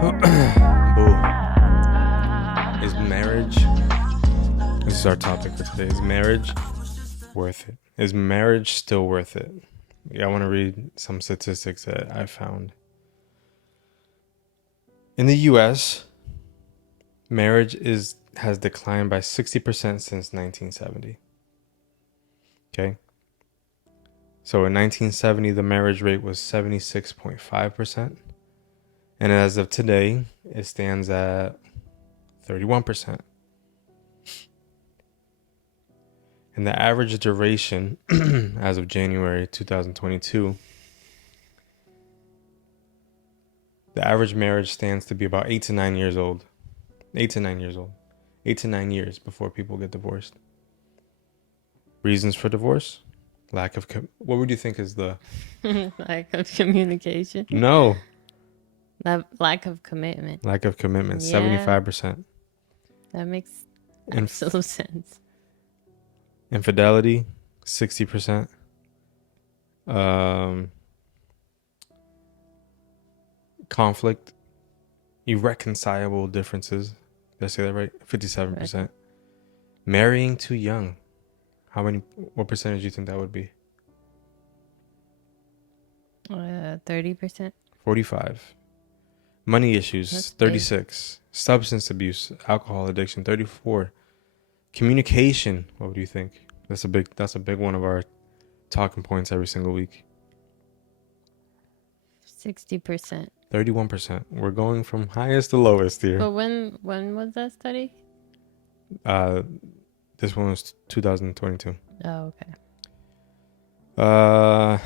Boo. Is marriage, this is our topic for today, is marriage worth it? Is marriage still worth it? Yeah, I want to read some statistics that I found. In the US, marriage has declined by 60% since 1970. Okay? So in 1970, the marriage rate was 76.5%. And as of today, it stands at 31%. And the average duration as of January 2022, the average marriage stands to be about 8 to 9 years old. 8 to 9 years old. 8 to 9 years before people get divorced. Reasons for divorce? What would you think is the... Lack of communication. No. Lack of commitment. Lack of commitment, Yeah. 75%. That makes absolute sense. Infidelity, 60%. Conflict, irreconcilable differences. Did I say that right? 57%. Right. Marrying too young. What percentage do you think that would be? 30%. 45. Money issues, that's 36. Big. Substance abuse, alcohol addiction, 34. Communication, what would you think? That's a big one of our talking points every single week. 60%. 31%. We're going from highest to lowest here. But when was that study? This one was 2022. Oh, okay.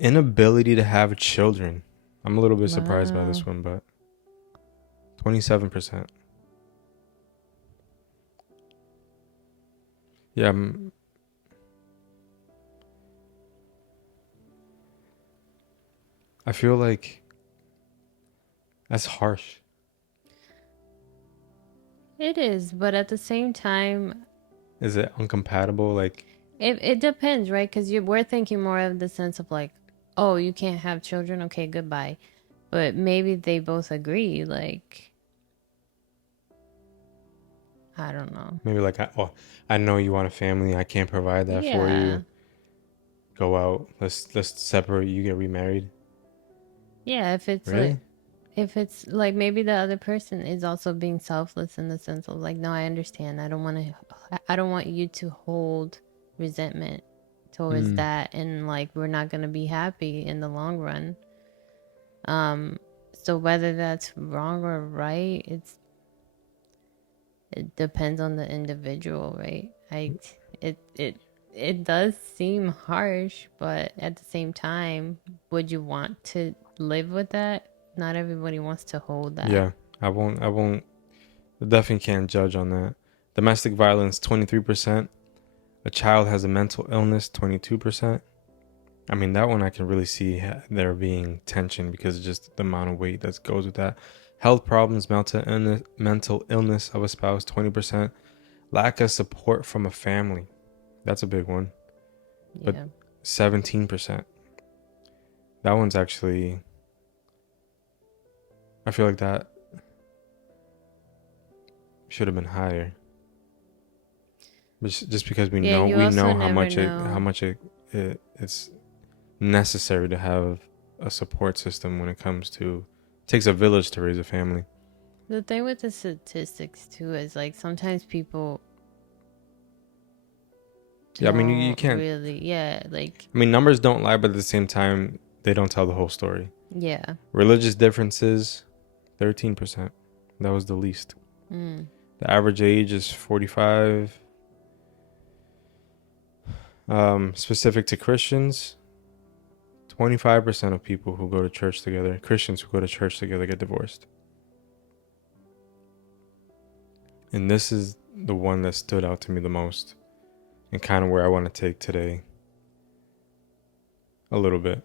Inability to have children. I'm a little bit surprised by this one, but 27%. Yeah. I feel like that's harsh. It is, but at the same time, is it incompatible? Like, it depends, right? Because we're thinking more of the sense of like, oh, you can't have children, okay, goodbye. But maybe they both agree, like, I don't know. Maybe like, I know you want a family. I can't provide that for you. Go out. Let's separate. You get remarried. Yeah, if it's like maybe the other person is also being selfless in the sense of like, no, I understand. I don't want you to hold resentment towards that, and like we're not gonna be happy in the long run. So whether that's wrong or right, it depends on the individual, right? It does seem harsh, but at the same time, would you want to live with that? Not everybody wants to hold that. Yeah, I won't. I definitely can't judge on that. Domestic violence, 23%. A child has a mental illness, 22%. I mean, that one I can really see there being tension because of just the amount of weight that goes with that. Health problems, mental illness of a spouse, 20%. Lack of support from a family. That's a big one. But 17%. That one's actually... I feel like that should have been higher. Just because we know how much it's necessary to have a support system when it comes to... It takes a village to raise a family. The thing with the statistics too is like sometimes people... Yeah, I mean, you can't really... Yeah, like... I mean, numbers don't lie, but at the same time, they don't tell the whole story. Yeah. Religious differences, 13%. That was the least. The average age is 45. Specific to Christians, 25% of people who go to church together, Christians who go to church together, get divorced. And this is the one that stood out to me the most, and kind of where I want to take today a little bit.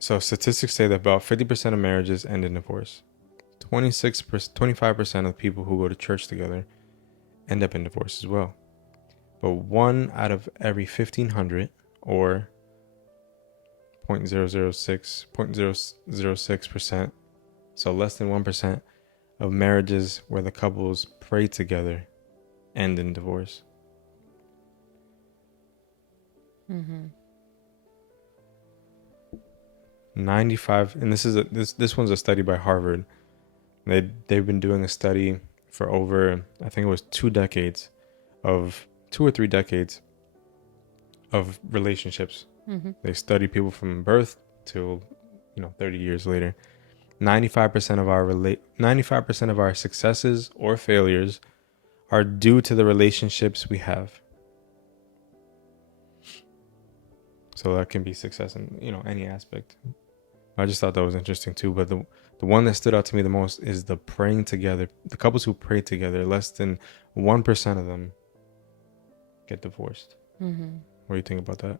So statistics say that about 50% of marriages end in divorce. 25% of people who go to church together end up in divorce as well. But 1 out of every 1,500, or 0.006%. So less than 1% of marriages where the couples pray together end in divorce. 95, and this one's a study by Harvard. They've been doing a study for over, I think it was 2 or 3 decades of relationships. They study people from birth till 30 years later. 95% of our 95% of our successes or failures are due to the relationships we have. So that can be success in any aspect. I just thought that was interesting too. But the one that stood out to me the most is the praying together. The couples who pray together, less than 1% of them get divorced. What do you think about that?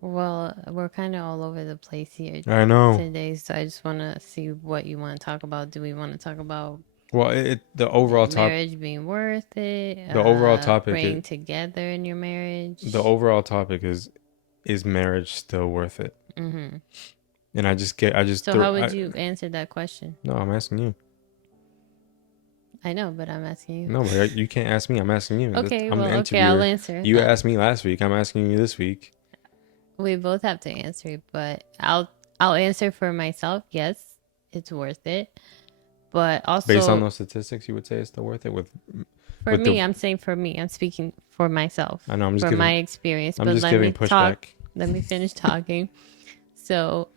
Well, we're kind of all over the place here I know. today, so I just want to see what you want to talk about. Do we want to talk about Well, the overall marriage being worth it? The overall topic praying together in your marriage. The overall topic is marriage still worth it? And So how would you answer that question? No, I'm asking you. I know, but I'm asking you. No, but you can't ask me. I'm asking you. Okay, I'm the okay, I'll answer. You asked me last week. I'm asking you this week. We both have to answer, but I'll answer for myself. Yes, it's worth it. But also, based on those statistics, you would say it's still worth it. I'm saying for me. I'm speaking for myself. I know. I'm just giving my experience. But let me talk. Let me finish talking. So,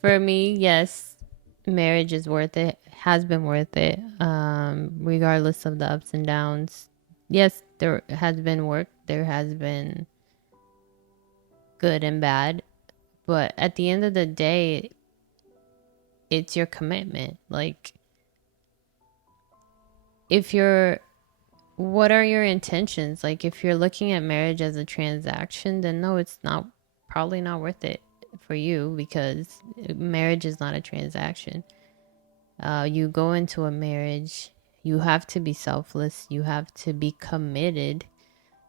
for me, yes, marriage is worth it. Has been worth it, regardless of the ups and downs. Yes, there has been work. There has been good and bad. But at the end of the day, it's your commitment. Like, what are your intentions? Like, if you're looking at marriage as a transaction, then no, it's probably not worth it for you, because marriage is not a transaction. You go into a marriage, you have to be selfless, you have to be committed,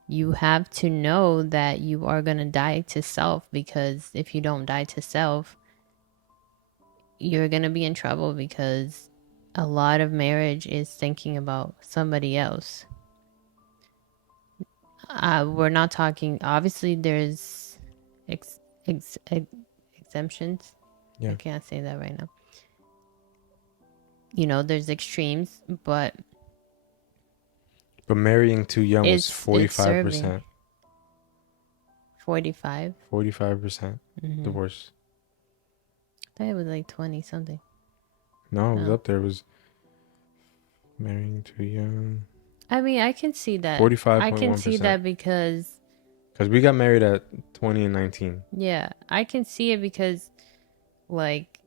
you have to know that you are going to die to self, because if you don't die to self, you're going to be in trouble, because a lot of marriage is thinking about somebody else. We're not talking, obviously there's exemptions. Yeah. I can't say that right now. There's extremes, but marrying too young was 45%. 45? 45% divorce. I thought it was like 20 something. No, it was up there. It was marrying too young. I mean, I can see that. 45.1%. I can see that because we got married at 20 and 19. Yeah, I can see it because, like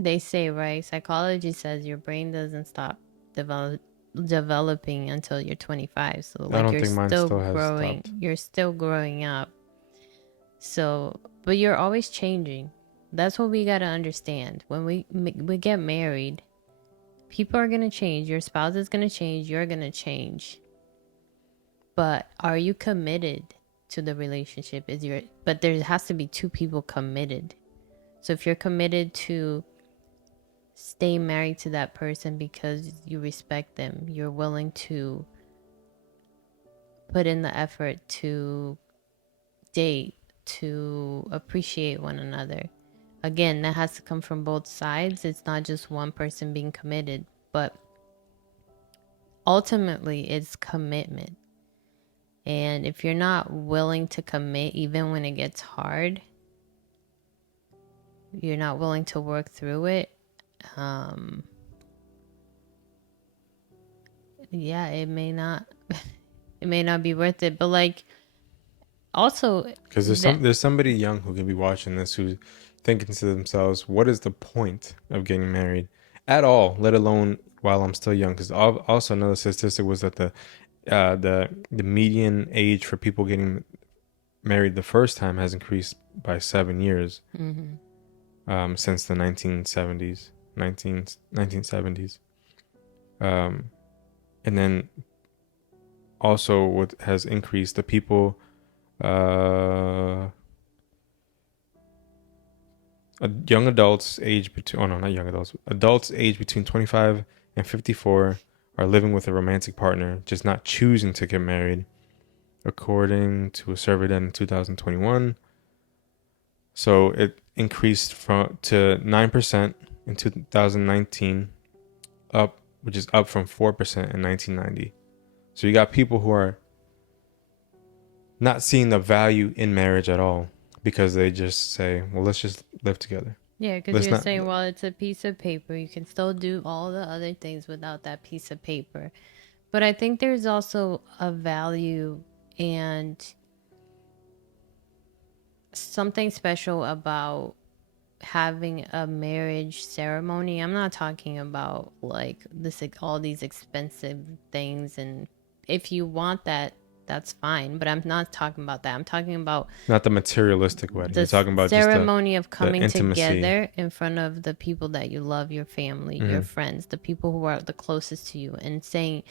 they say, right? Psychology says your brain doesn't stop developing until you're 25. So like, I don't think mine still has stopped. You're still growing up. So, but you're always changing. That's what we got to understand. When we get married, people are going to change. Your spouse is going to change. You're going to change. But are you committed to the relationship? But there has to be two people committed. So if you're committed to stay married to that person because you respect them, you're willing to put in the effort to date, to appreciate one another. Again, that has to come from both sides. It's not just one person being committed, but ultimately it's commitment. And if you're not willing to commit, even when it gets hard, you're not willing to work through it, yeah, it may not be worth it. But like, also, because there's somebody young who can be watching this who's thinking to themselves, what is the point of getting married at all, let alone while I'm still young? Because also another statistic was that the median age for people getting married the first time has increased by 7 years since the 1970s. And then also what has increased, the people Young adults age between, oh no, not young adults, adults age between 25 and 54 are living with a romantic partner, just not choosing to get married, according to a survey done in 2021. So it increased from to 9% in 2019, up, which is up from 4% in 1990. So you got people who are not seeing the value in marriage at all because they just say, well, let's just live together. Yeah, because Let's you're not. saying, well, it's a piece of paper. You can still do all the other things without that piece of paper. But I think there's also a value and something special about having a marriage ceremony. I'm not talking about like this, like, all these expensive things. And if you want that, that's fine. But I'm not talking about that. I'm talking about Not the materialistic wedding. the You're talking about just ceremony of the coming intimacy. together in front of the people that you love, your family, your Mm-hmm. friends, the people who are the closest to you, and saying,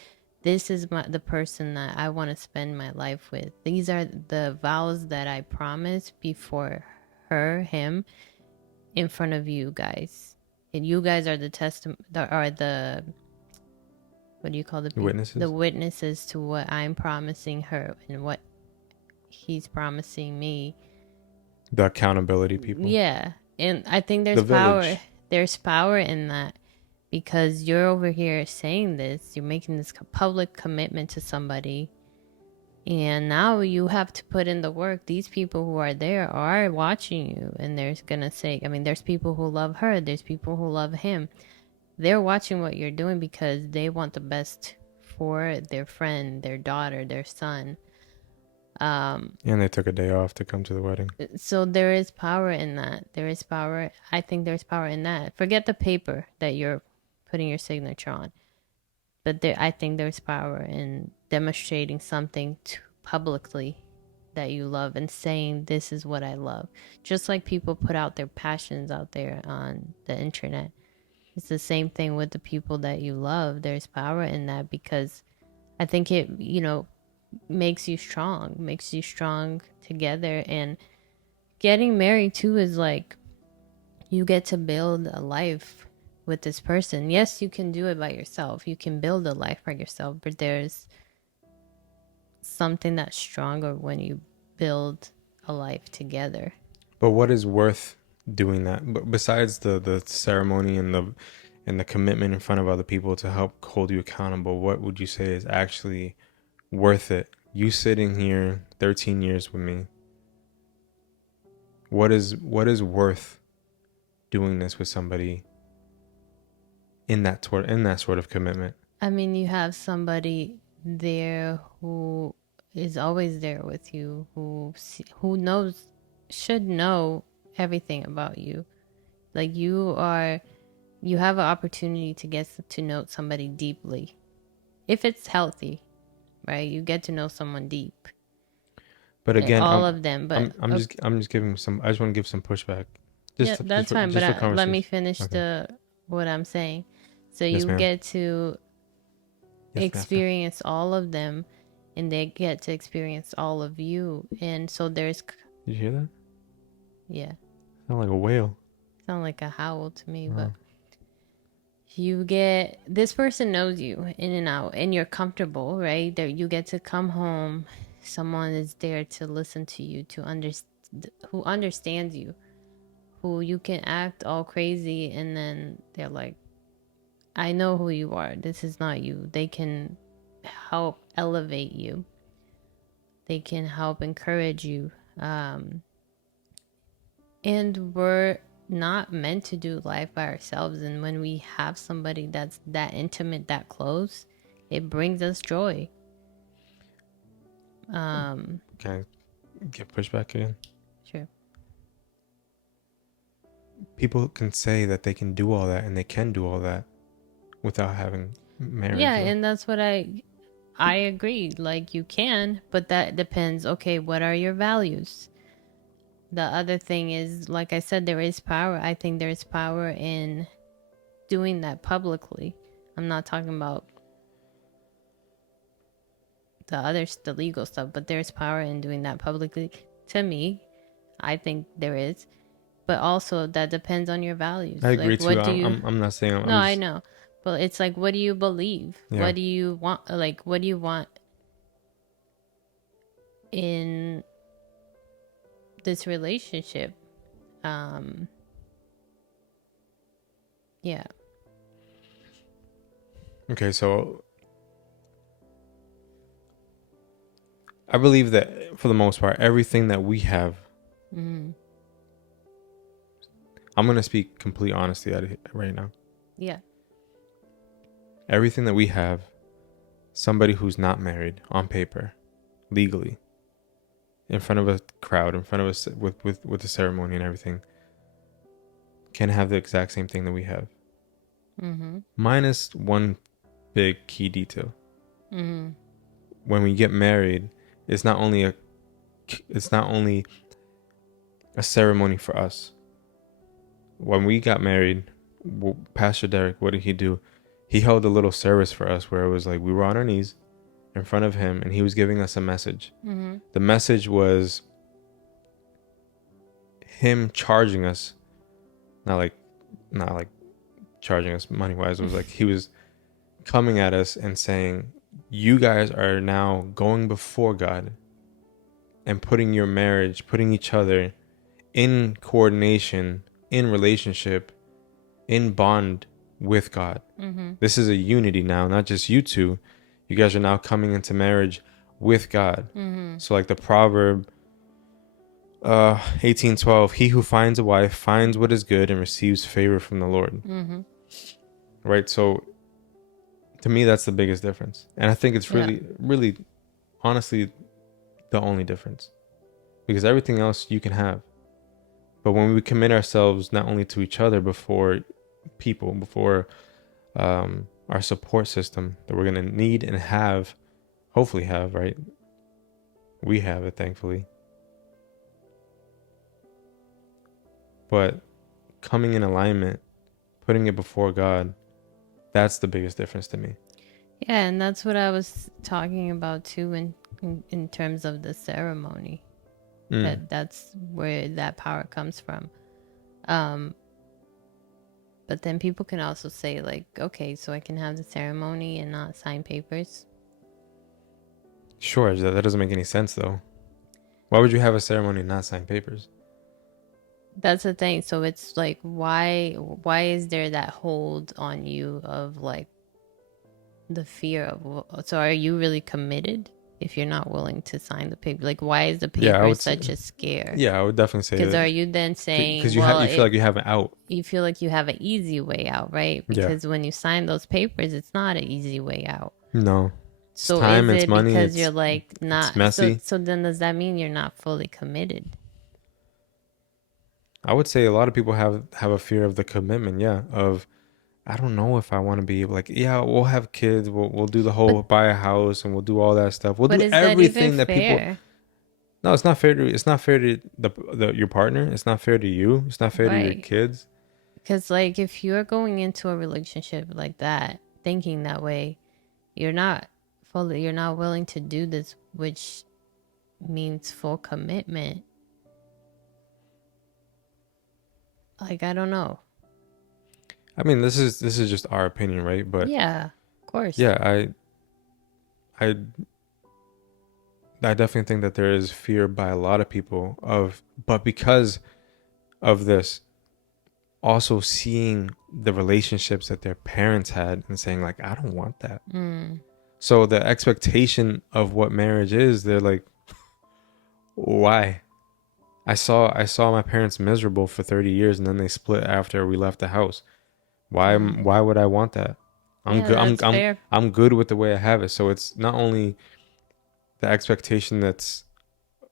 this is the person that I want to spend my life with. These are the vows that I promised before him, in front of you guys. And you guys are the are the, what do you call the people? The Witnesses, witnesses to what I'm promising her and what he's promising me. the accountability people, Yeah. And I think the there's power. village. There's power in that, because you're over here saying this, you're making this public commitment to somebody, and now you have to put in the work. These people who are there are watching you, and they're gonna say, I mean, there's people who love her, there's people who love him. They're watching what you're doing because they want the best for their friend, their daughter, their son. And they took a day off to come to the wedding. So there is power in that. There is power. I think there's power in that. Forget the paper that you're putting your signature on, but I think there's power in demonstrating something publicly that you love and saying, this is what I love. Just like people put out their passions out there on the internet. It's the same thing with the people that you love. There's power in that, because I think it, makes you strong together. And getting married too is like, you get to build a life with this person. Yes, you can do it by yourself. You can build a life by yourself, but there's something that's stronger when you build a life together. But what is worth doing that? But besides the ceremony and the commitment in front of other people to help hold you accountable, what would you say is actually worth it? You sitting here 13 years with me. What is worth doing this with somebody in that sort of commitment? I mean, you have somebody there who is always there with you, who knows, should know everything about you. Like, you have an opportunity to get to know somebody deeply. If it's healthy, right? You get to know someone deep. But again, All of them, but I'm just giving some. I just want to give some pushback, yeah, that's fine. But just for let me conversation. finish Okay. what I'm saying. So Yes, you ma'am. get to Yes, ma'am. experience all of them, and they get to experience all of you. And so there's, Did you hear that? yeah, Sound like a whale. sound like a howl to me, but Wow. you get, this person knows you in and out, and you're comfortable, right? There, you get to come home. Someone is there to listen to you, to understand, who understands you, who you can act all crazy, and then they're like, I know who you are. This is not you. They can help elevate you. They can help encourage you. And we're not meant to do life by ourselves. And when we have somebody that's that intimate, that close, it brings us joy. Can I get pushback again? Sure. People can say that they can do all that, and they can do all that without having Yeah, marriage, though. and that's what I agree. Like, you can, but that depends. Okay, what are your values? The other thing is, like I said, there is power. I think there's power in doing that publicly. I'm not talking about the legal stuff, but there's power in doing that publicly. To me, I think there is. but also that depends on your values. I Like, agree too. what do you? I'm not saying No, I'm I just know, but it's like, what do you believe? yeah. What do you want? Like, what do you want in this relationship? Um, yeah. Okay, so I believe that for the most part, everything that we have, Mm-hmm. I'm gonna speak complete honesty out of it right now. Yeah. Everything that we have, somebody who's not married on paper, legally, in front of a crowd, in front of us with the ceremony and everything, can have the exact same thing that we have, Mm-hmm. minus one big key detail. Mm-hmm. When we get married, it's not only a it's not only a ceremony for us. When we got married, Pastor Derek, what did he do? He held a little service for us where it was like we were on our knees in front of him and he was giving us a message. Mm-hmm. The message was him charging us, not like not like charging us money wise. It was like he was coming at us and saying, "You guys are now going before God and putting your marriage, putting each other in coordination, in relationship, in bond with God. Mm-hmm. This is a unity now, not just you two. You guys are now coming into marriage with God." Mm-hmm. So like the proverb 18:12, he who finds a wife finds what is good and receives favor from the Lord. Mm-hmm. Right? So to me that's the biggest difference. And I think it's Yeah. really honestly the only difference. Because everything else you can have. But when we commit ourselves not only to each other before people, before our support system that we're going to need and have, hopefully have, right? We have it, thankfully. But coming in alignment, putting it before God, that's the biggest difference to me. Yeah, and that's what I was talking about too in terms of the ceremony. Mm. That's where that power comes from. Um but then people can also say like, okay, so I can have the ceremony and not sign papers. Sure, that doesn't make any sense though. Why would you have a ceremony and not sign papers? That's the thing. So it's like, why is there that hold on you of like the fear of, so are you really committed if you're not willing to sign the paper? Like, why is the Yeah, I paper would say, such a scare? yeah, I would definitely say Because that are you then saying, because well, you feel like you have an out. you feel like you have an easy way out, right? Yeah. Because when you sign those papers, it's not an easy way out. No. It's So time, is it's it money, because you're like it's not, messy. so then does that mean you're not fully committed? I would say a lot of people have a fear of the commitment, yeah, of I don't know if I want to be like, yeah, we'll have kids, we'll do the But whole buy a house and we'll do all that stuff. We'll but do is that even everything that people. fair? No, it's not fair to your partner. It's not fair to you. It's not fair to your Right. kids. Because like if you're going into a relationship like that, thinking that way, you're not you're not willing to do this, which means full commitment. Like, I don't know. I mean, this is just our opinion, right? But Yeah, of course. yeah, I I definitely think that there is fear by a lot of people of, but because of this, also seeing the relationships that their parents had and saying like, I don't want that. Mm. So the expectation of what marriage is, they're like, why? I saw my parents miserable for 30 years and then they split after we left the house. Mm. Why would I want that? I'm Yeah, good. that's fair. I'm good with the way I have it. So it's not only the expectation that's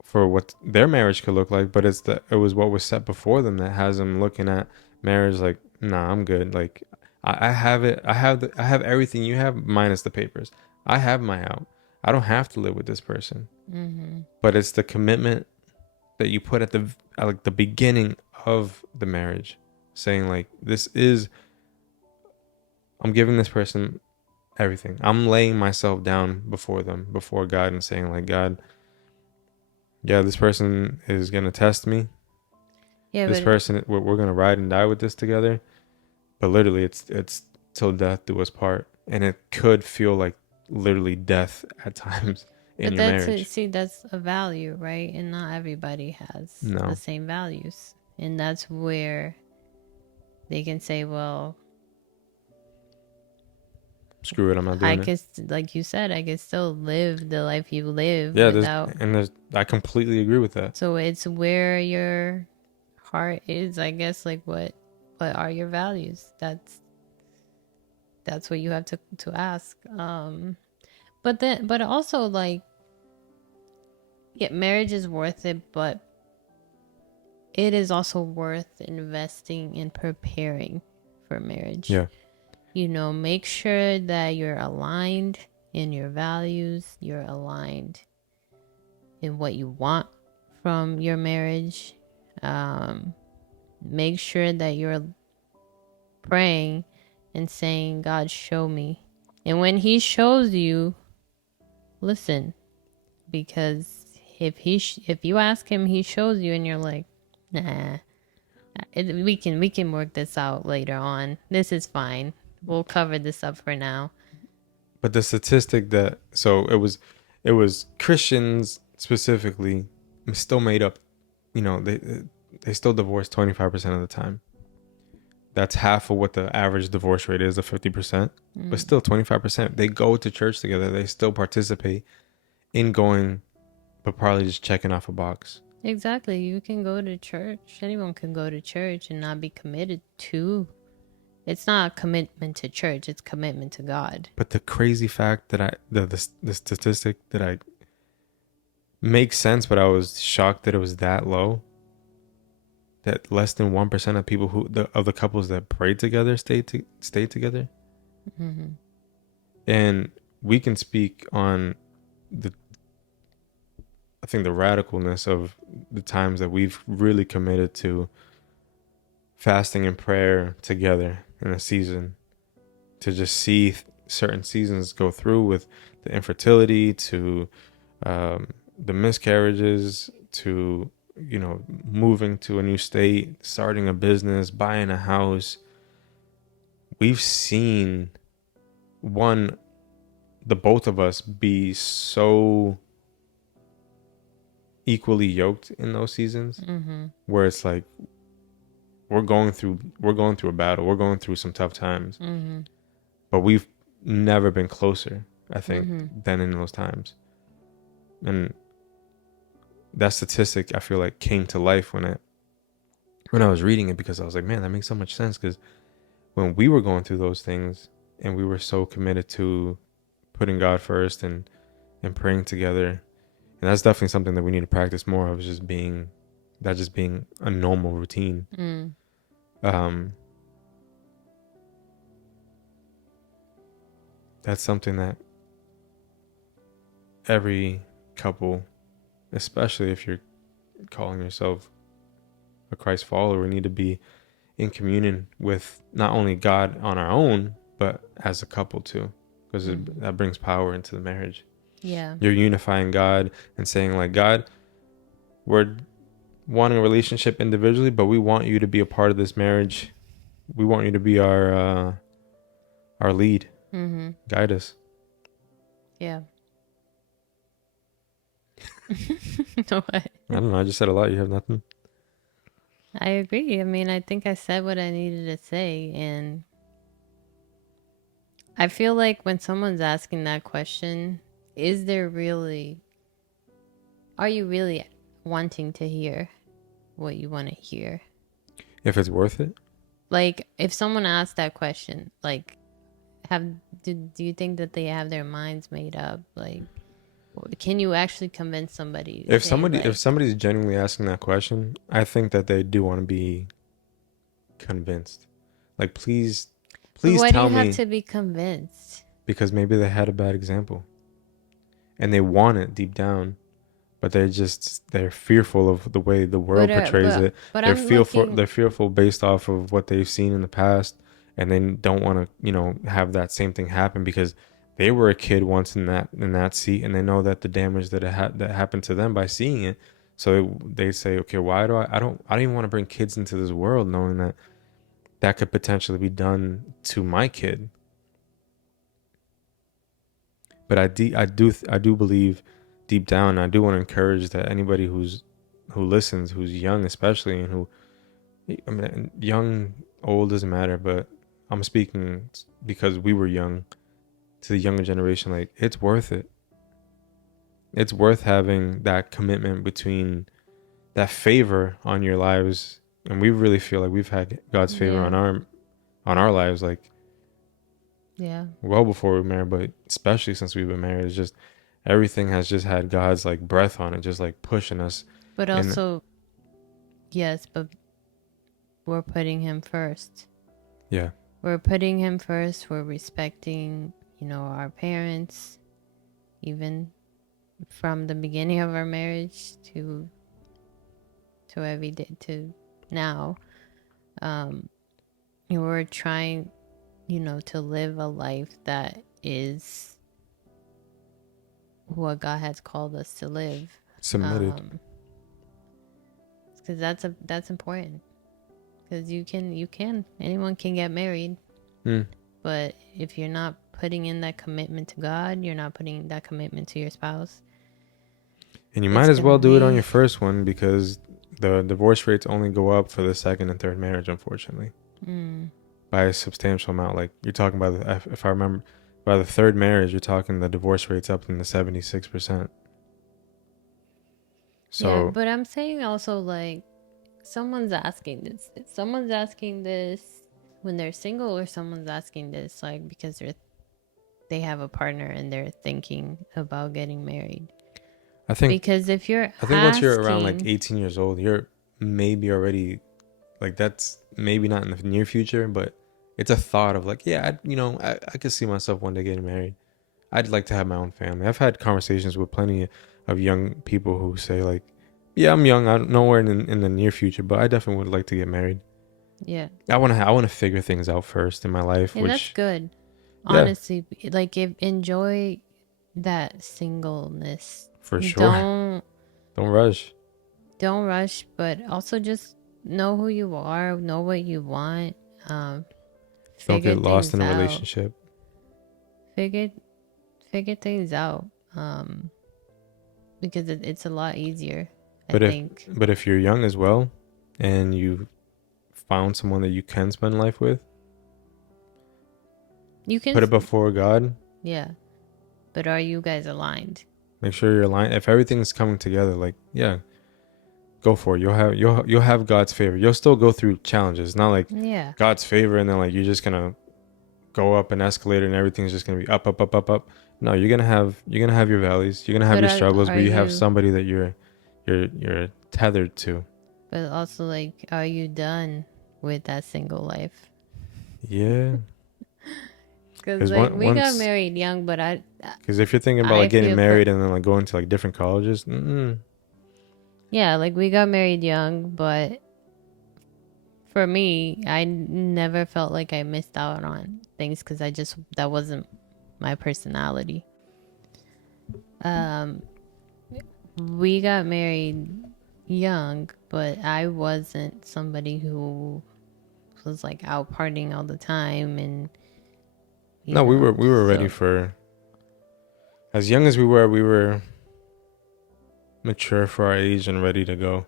for what their marriage could look like, but it was what was set before them that has them looking at marriage like, nah, I'm good. Like I have it. I have everything you have minus the papers. I have my out. I don't have to live with this person. Mm-hmm. But it's the commitment that you put at like the beginning of the marriage, saying like, this is, I'm giving this person everything. I'm laying myself down before them, before God, and saying like, God, yeah, this person is gonna test me. Yeah, This person, we're gonna ride and die with this together. But literally, it's till death do us part, and it could feel like literally death at times in but your that's marriage. that's a value, right? And not everybody has the No, same values. And that's where they can say, well, screw it, I'm not I doing it. guess, like you said, I can still live the life you live Yeah, without. I completely agree with that. So it's where your heart is, I guess. Like what are your values? That's what you have to ask. But also, like, yeah, marriage is worth it, but it is also worth investing in preparing for marriage. Yeah, Make sure that you're aligned in your values, you're aligned in what you want from your marriage. Um, Make sure that you're praying and saying, God, show me. And when He shows you, listen, because if you ask Him, He shows you, and you're like, nah, we can work this out later on. This is fine. We'll cover this up for now. but the statistic that so it was Christians specifically still made up. They still divorce 25% of the time. That's half of what the average divorce rate is of 50%, but still 25%. They go to church together. They still participate in going, but probably just checking off a box. Exactly. You can go to church. Anyone can go to church and not be committed to. It's not a commitment to church. It's commitment to God. But the crazy fact that the statistic that I makes sense, but I was shocked that it was that low. That less than 1% of people of the couples that prayed together stayed together. Mm-hmm. And we can speak on the I think the radicalness of the times that we've really committed to fasting and prayer together in a season, to just see certain seasons go through, with the infertility to the miscarriages to moving to a new state, starting a business, buying a house. We've seen the both of us be so equally yoked in those seasons, Mm-hmm. where it's like we're going through a battle, we're going through some tough times, Mm-hmm. but we've never been closer, I think, Mm-hmm. than in those times. And that statistic, I feel like, came to life when I was reading it, because I was like, man, that makes so much sense. Because when we were going through those things and we were so committed to putting God first and praying together, and that's definitely something that we need to practice more of, just being a normal routine. Mm. That's something that every couple, especially if you're calling yourself a Christ follower, need to be in communion with not only God on our own, but as a couple too, because that brings power into the marriage. Yeah. You're unifying God and saying, like, God, we're wanting a relationship individually, but we want you to be a part of this marriage. We want you to be our lead. Mm-hmm. Guide us. Yeah. What? I don't know. I just said a lot. You have nothing? I agree. I mean, I think I said what I needed to say. And I feel like when someone's asking that question, are you really wanting to hear what you want to hear? If it's worth it? Like, if someone asks that question, like, do you think that they have their minds made up? Like, can you actually convince somebody? If Saying, like, somebody's genuinely asking that question, I think that they do want to be convinced. Like, please but why do tell you have me, to be convinced? because maybe they had a bad example and they want it deep down, but they're fearful of the way the world portrays it. But I'm looking. They're fearful based off of what they've seen in the past, and they don't want to, have that same thing happen, because they were a kid once in that seat, and they know that the damage that happened to them by seeing it. So they say, okay, why do I don't even want to bring kids into this world knowing that that could potentially be done to my kid. But I do believe deep down, I do want to encourage that anybody who listens, who's young especially, and who, I mean, young, old doesn't matter, but I'm speaking because we were young, to the younger generation. Like, it's worth it. It's worth having that commitment, between that favor on your lives, and we really feel like we've had God's favor Yeah. on our lives, like, Yeah. well before we were married, but especially since we've been married. It's just everything has just had God's like breath on it, just like pushing us. But And also, yes, but we're putting him first. yeah, We're putting him first. We're respecting, our parents, even from the beginning of our marriage to every day to now. Um, we're trying, to live a life that is what God has called us to live. submitted. Because that's important. Because anyone can get married, Mm. but if you're not putting in that commitment to God, you're not putting that commitment to your spouse. And you might It's as gonna well do it on your be first one, because the divorce rates only go up for the second and third marriage, unfortunately, by a substantial amount. Like, you're talking about, if I remember, by the third marriage, you're talking the divorce rates up in the 76%. yeah. So But I'm saying also, like, someone's asking this. Someone's asking this when they're single, or someone's asking this like because they have a partner and they're thinking about getting married. I think Because if you're I think once you're around like asking, 18 years old, you're maybe already, like, that's maybe not in the near future, but it's a thought of like, yeah, I could see myself one day getting married. I'd like to have my own family. I've had conversations with plenty of young people who say like, yeah, I'm young. I'm nowhere in the near future, but I definitely would like to get married. yeah, I want to figure things out first in my life, yeah, that's which, good. yeah, Honestly, like, enjoy that singleness. for sure. Don't Don't rush. don't rush, but also just know who you are, know what you want, um, Don't figure get lost things in a out. relationship. Figure figure things out. Because it's a lot easier, I But if think. but if you're young as well, and you found someone that you can spend life with, You can, put it before God. yeah, but are you guys aligned? Make sure you're aligned. If everything's coming together, like, yeah, go for it. You'll have God's favor. You'll still go through challenges. It's not like Yeah, God's favor and then like you're just gonna go up an escalator and everything's just gonna be up, up, up, up, up. No, you're gonna have your valleys. You're gonna have but your struggles, are but you have you? somebody that you're tethered to. But also, like, are you done with that single life? Yeah, Because because like we got once, married young, but because if you're thinking about I like getting feel per married and then like going to like different colleges, yeah, like we got married young, but for me, I never felt like I missed out on things because that wasn't my personality. Um, we got married young, but I wasn't somebody who was like out partying all the time and no, we were ready so for, as young as we were mature for our age and ready to go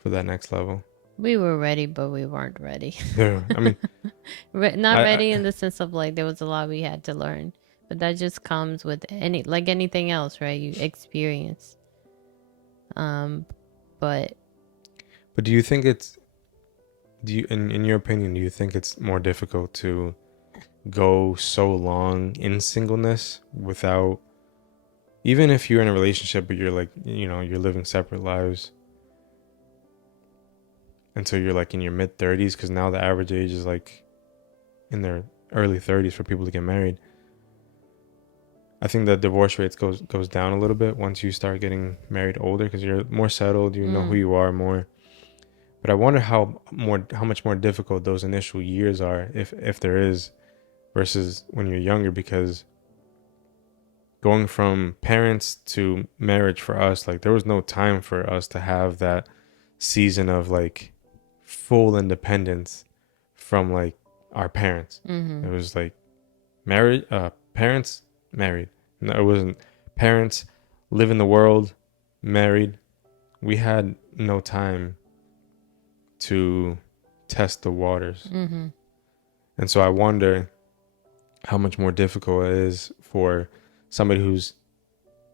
for that next level. we were ready, but we weren't ready. There, I mean, Not I ready in the sense of like there was a lot we had to learn, but that just comes with anything else, right? You experience. But but do you think it's, in your opinion, do you think it's more difficult to go so long in singleness without, even if you're in a relationship but you're like, you're living separate lives until you're like in your mid 30s, because now the average age is like in their early 30s for people to get married. I think the divorce rates goes down a little bit once you start getting married older, because you're more settled, you know who you are more. But I wonder how much more difficult those initial years are, if there is, versus when you're younger, because going from parents to marriage for us, like there was no time for us to have that season of like full independence from like our parents. Mm-hmm. It was like married, parents married. No, it wasn't parents live in the world, married. We had no time to test the waters. Mm-hmm. And so I wonder how much more difficult it is for somebody who's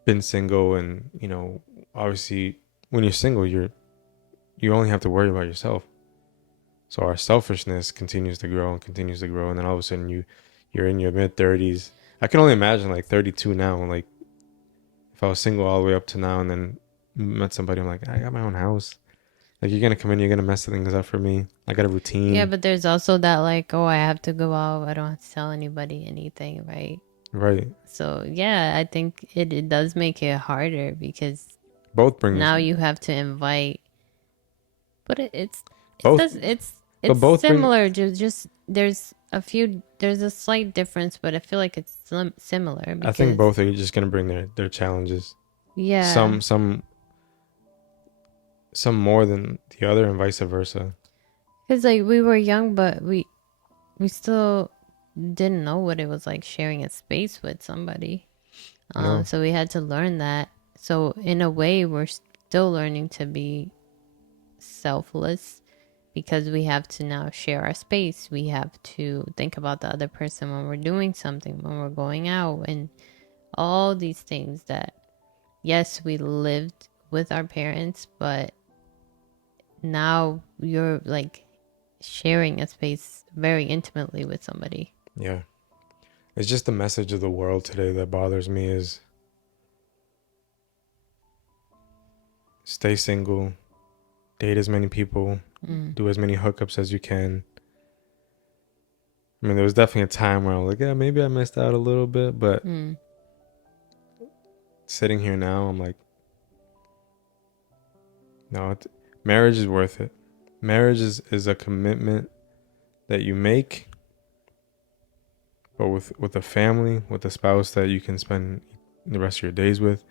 been single and, obviously when you're single, you only have to worry about yourself. So our selfishness continues to grow and continues to grow, and then all of a sudden you're in your mid 30s. I can only imagine like 32 now, like if I was single all the way up to now and then met somebody, I'm like, I got my own house. Like you're gonna come in, you're gonna mess things up for me. I got a Yeah, routine. but there's also that like, oh, I have to go out. I don't have to tell anybody anything, right? Right. So yeah, I think it does make it harder because Both bring now you have to invite. But it both says but it's both bring similar. Just there's a slight difference, but I feel like it's similar I think because both are just gonna bring their challenges. yeah, Some more than the other and vice versa. because like we were young, but we still didn't know what it was like sharing a space with somebody. No. So we had to learn that. So in a way, we're still learning to be selfless because we have to now share our space. We have to think about the other person when we're doing something, when we're going out, and all these things that, yes, we lived with our parents, but now you're like sharing a space very intimately with somebody. Yeah. It's just the message of the world today that bothers me is stay single, date as many people, Mm, do as many hookups as you can. I mean, there was definitely a time where I was like, yeah, maybe I missed out a little bit, but mm, sitting here now, I'm like, no, marriage is worth it. Marriage is a commitment that you make, but with a family, with a spouse that you can spend the rest of your days with,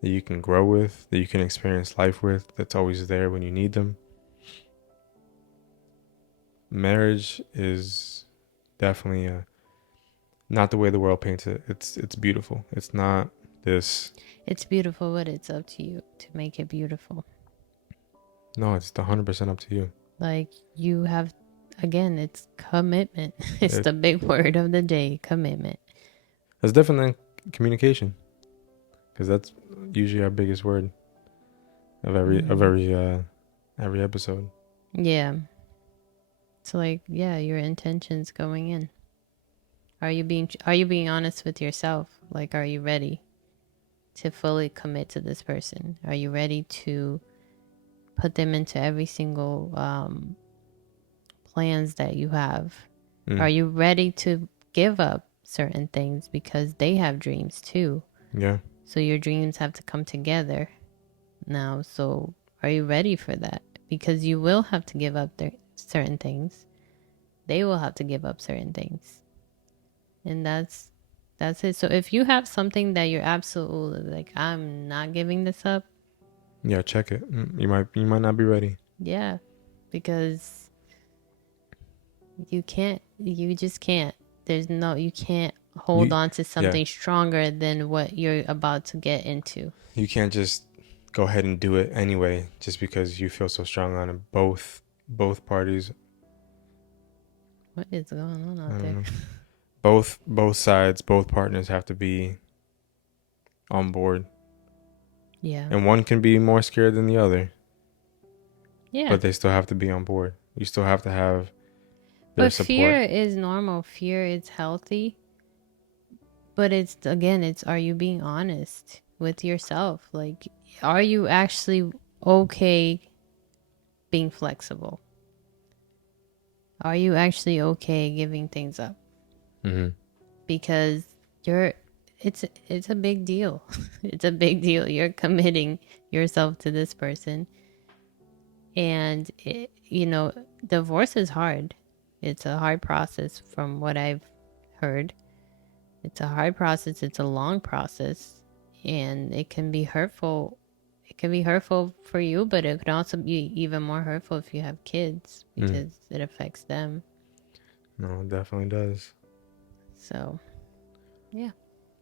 that you can grow with, that you can experience life with, that's always there when you need them. Marriage is definitely not the way the world paints it. It's beautiful. It's not this. it's beautiful, but it's up to you to make it beautiful. No, it's 100% up to you. Like you have, again, it's commitment. It's It, the big word of the day, commitment. it's different than communication, because that's usually our biggest word of Mm. every episode. Yeah. So like, yeah, your intentions going in. Are you being honest with yourself? Like, are you ready to fully commit to this person? Are you ready to put them into every single plans that you have? Are Mm, you ready to give up certain things because they have dreams too? yeah, So your dreams have to come together now. So are you ready for that? Because you will have to give up certain things. They will have to give up certain things. And that's it. So if you have something that you're absolutely like, I'm not giving this up, yeah. Check it. You might not be ready. yeah, because you just can't. You can't hold You on to yeah. something stronger than what you're about to get into. You can't just go ahead and do it anyway just because you feel so strong on it. Both parties. What is going on I out don't there? know. Both sides, both partners have to be on board, Yeah. and one can be more scared than the other, Yeah. but they still have to be on board. You still have to have their But fear support. is normal. Fear is healthy. But it's again, it's are you being honest with yourself? Like, are you actually okay being flexible? Are you actually okay giving things up? Mm-hmm. Because you're it's a big deal. It's a big deal. You're committing yourself to this person, and divorce is hard. It's a hard process from what I've heard. It's a hard process. It's a long process, and it can be hurtful. It can be hurtful for you, but it could also be even more hurtful if you have kids because it affects them. No, it definitely does. So, yeah.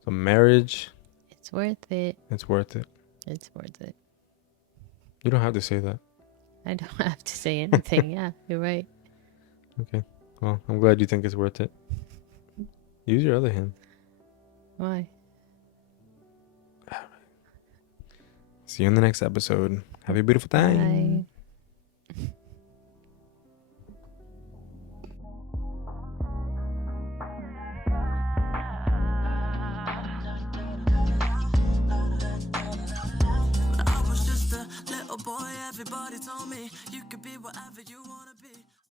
So marriage, It's worth it. it's worth it. It's worth it. You don't have to say that. I don't have to say anything. Yeah, you're right. Okay. Well, I'm glad you think it's worth it. Use your other hand. Why? See you in the next episode. Have a beautiful time. Bye. Everybody told me you could be whatever you want.